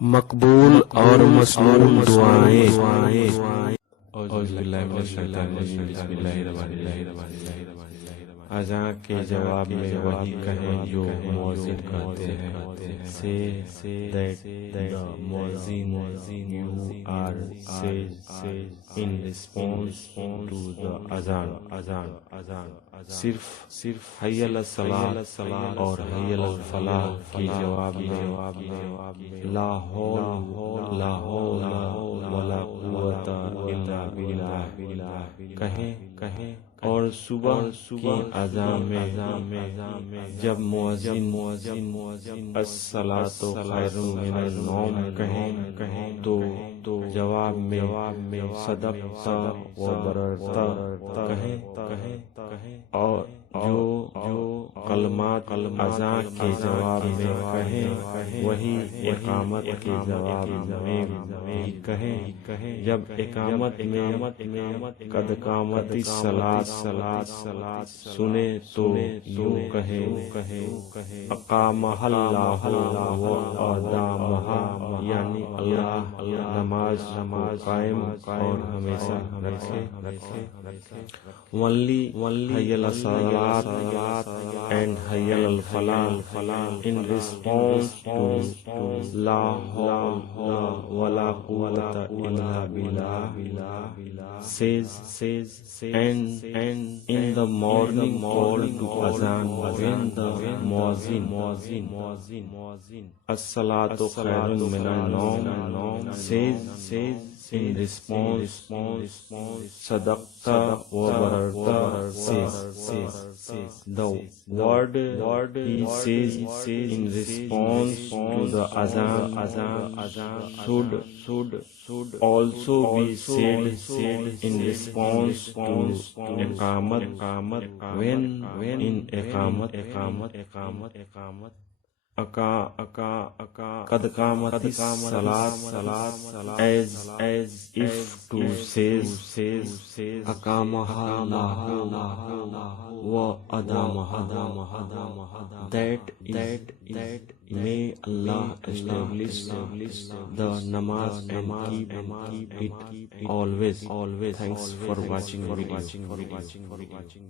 مقبول اور مسنون دعائیں۔ اذان کے جواب میں وہی کہیں جو مؤذن کہتے ہیں۔ Say that the muezzin you are say in response to the azan۔ صرف حی علی الصلاۃ اور حی علی الفلاح کے جواب میں لا حول ولا قوت الا باللہ کہیں، اور صبح کی اذان میں جب مؤذن الصلاۃ خیر من النوم کہیں تو جواب میں صدقت و بررت کہیں، اور جو کلمات اذان کے جواب میں کہیں وہی اقامت کے جواب میں بھی کہیں۔ جب اقامت میں قد قامت الصلاۃ سنے تو یوں کہیں اقامہ اللہ و ادامہ، یعنی اللہ نماز قائم اور ہمیشہ رکھے۔ Only حی علی الصلاۃ and حی Ali Alfalah in response to لا حول ولا قوت الا باللہ says and in the morning call to azan when the muezzin الصلاۃ خیر من النوم says in response صدقت و بررت says the word he says in response to the azan should also be said in response to iqamat when in iqamat قد قامت الصلاۃ as if to says اقامہ اللہ و ادامہ، that may Allah establish the namaz and keep it always. Thanks for watching video.